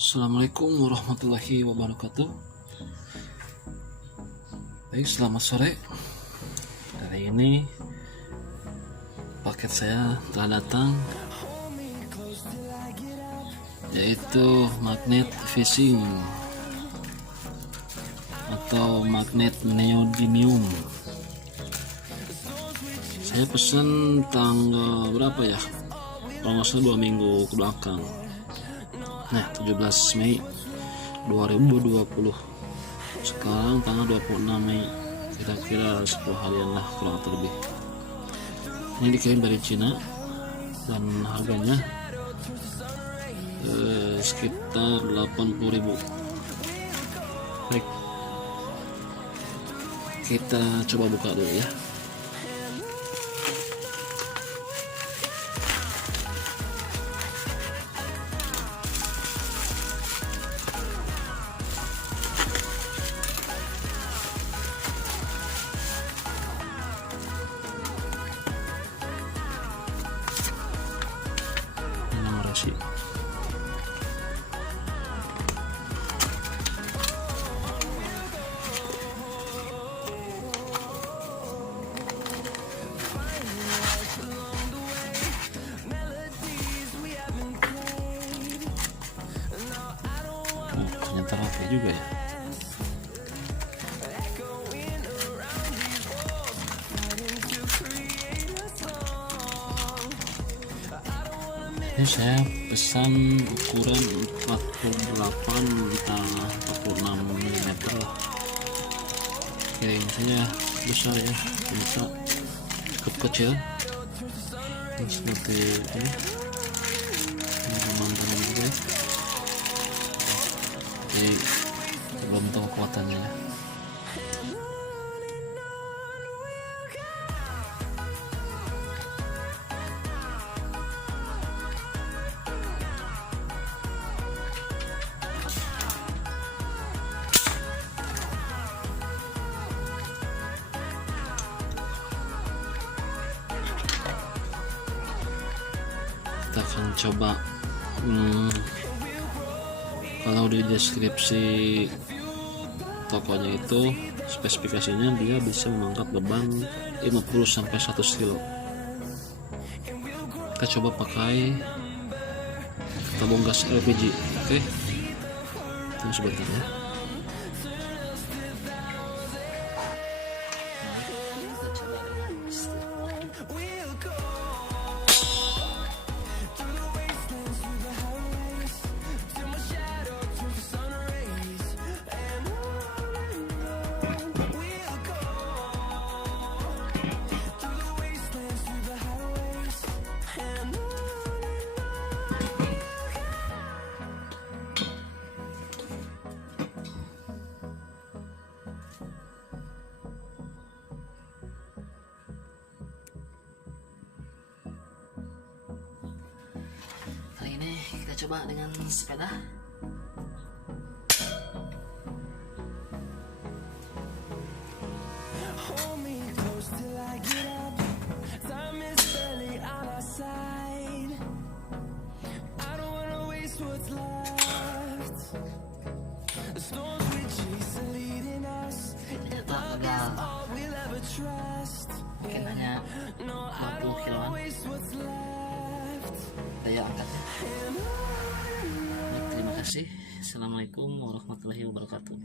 Assalamualaikum warahmatullahi wabarakatuh. Baik, selamat sore. Hari ini paket saya telah datang, yaitu magnet fishing atau magnet neodymium. Saya pesan tanggal berapa ya? Kalau nggak salah 2 minggu ke belakang. Nah, 17 Mei 2020. Sekarang tanggal 26 Mei. Kira-kira 10 harian lah kurang terlebih. Ini dikirim dari Cina dan harganya sekitar 80.000. Baik, kita coba buka dulu ya. Rasi. Ternyata rapi juga ya. Ini saya pesan ukuran 48 46 mm lah. Kirain saya besar ya, ternyata cukup kecil. Ini seperti ini teman-teman juga. Jadi belum tahu kekuatannya ya. Kita akan coba kalau di deskripsi tokonya itu spesifikasinya dia bisa mengangkat beban 50-100 kilo. Kita coba pakai tabung gas LPG. Oke, tunggu sebentar ya. Kali ini kita coba dengan sepeda. Ternyata gagal, mungkin hanya 20 kiloan daya angkatnya. Terima kasih. Assalamualaikum warahmatullahi wabarakatuh.